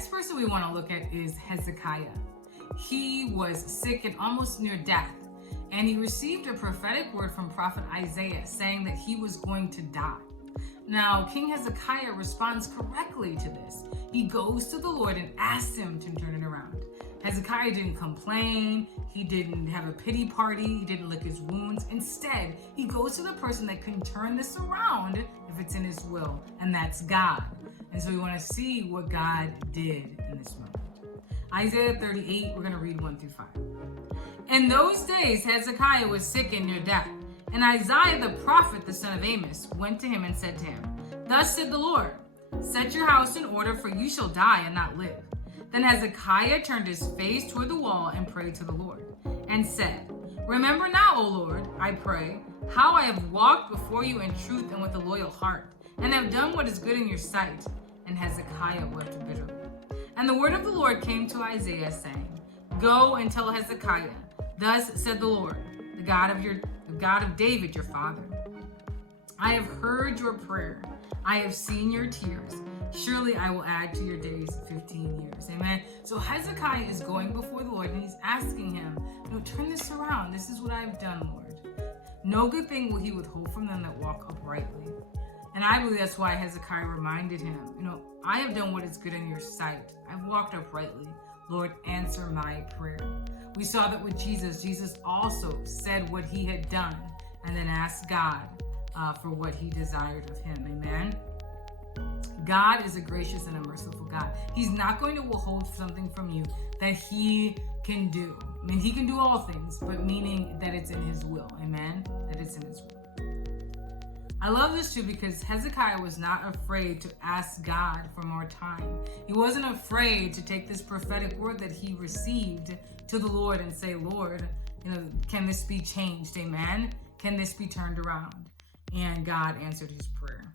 next person we want to look at is Hezekiah. He was sick and almost near death, and he received a prophetic word from prophet Isaiah saying that he was going to die. Now, King Hezekiah responds correctly to this. He goes to the Lord and asks him to turn it around. Hezekiah didn't complain. He didn't have a pity party. He didn't lick his wounds. Instead, he goes to the person that can turn this around if it's in his will, and that's God. And so we want to see what God did in this moment. Isaiah 38, we're going to read 1-5. In those days, Hezekiah was sick and near death. And Isaiah the prophet, the son of Amos, went to him and said to him, Thus said the Lord, set your house in order, for you shall die and not live. Then Hezekiah turned his face toward the wall and prayed to the Lord, and said, Remember now, O Lord, I pray, how I have walked before you in truth and with a loyal heart, and have done what is good in your sight. And Hezekiah wept bitterly. And the word of the Lord came to Isaiah, saying, Go and tell Hezekiah, Thus said the Lord, the God of David your father. I have heard your prayer. I have seen your tears. Surely I will add to your days 15 years. Amen. So Hezekiah is going before the Lord and he's asking him, turn this around. This is what I've done, Lord. No good thing will he withhold from them that walk uprightly. And I believe that's why Hezekiah reminded him, I have done what is good in your sight. I've walked uprightly. Lord, answer my prayer. We saw that with Jesus also said what he had done and then asked God for what he desired of him. Amen. God is a gracious and a merciful God. He's not going to withhold something from you that he can do. I mean, he can do all things, but meaning that it's in his will. Amen. That it's in his will. I love this too because Hezekiah was not afraid to ask God for more time. He wasn't afraid to take this prophetic word that he received to the Lord and say, Lord, can this be changed? Amen. Can this be turned around? And God answered his prayer.